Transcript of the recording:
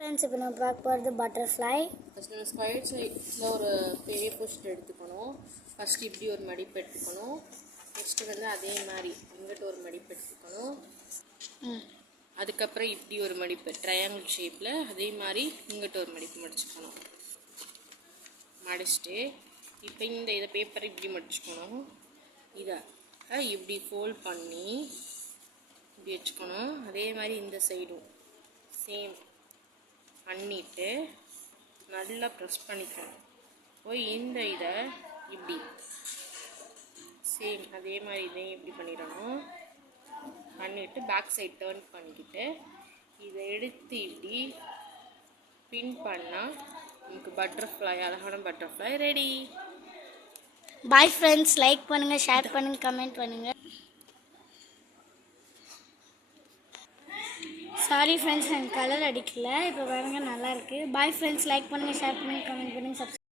Friends இப்போ நம்ம பார்க்க போகிறது பட்டர்ஃப்ளை. ஃபஸ்ட் நம்ம ஸ்கொயர் சைஸில் ஒரு பெரிய போஸ்ட் எடுத்துக்கணும். ஃபஸ்ட்டு இப்படி ஒரு மடிப்பு எடுத்துக்கணும். நெக்ஸ்ட்டு வந்து அதே மாதிரி இங்கிட்ட ஒரு மடிப்பு எடுத்துக்கணும். அதுக்கப்புறம் இப்படி ஒரு மடிப்பு ட்ரையாங்கிள் ஷேப்பில் அதே மாதிரி இங்கிட்ட ஒரு மடிப்பு மடிச்சுக்கணும். மடிச்சுட்டு இப்போ இதை பேப்பரை இப்படி மடிச்சுக்கணும். இதை இப்படி ஃபோல்ட் பண்ணி இப்படி வச்சுக்கணும். அதே மாதிரி இந்த சைடும் சேம் பண்ணிவிட்டு நல்லா ப்ரெஸ் பண்ணிக்கணும். போய் இந்த இதை இப்படி சேம் அதே மாதிரி இதையும் இப்படி பண்ணிடணும். பண்ணிவிட்டு பேக் சைட் டேர்ன் பண்ணிக்கிட்டு இதை எடுத்து இப்படி பின் பண்ணால் நமக்கு பட்டர்ஃப்ளை, அழகான butterfly ready. Bye friends, like பண்ணுங்கள், ஷேர் பண்ணுங்கள், கமெண்ட் பண்ணுங்கள். சாரி ஃப்ரெண்ட்ஸ், எனக்கு கலர் அடிக்கல. இப்போ பாருங்கள், நல்லாயிருக்கு. பாய் ஃப்ரெண்ட்ஸ், லைக் பண்ணுங்கள், ஷேர் பண்ணுங்கள், கமெண்ட் பண்ணுங்கள், சப்ஸ்கிரைப்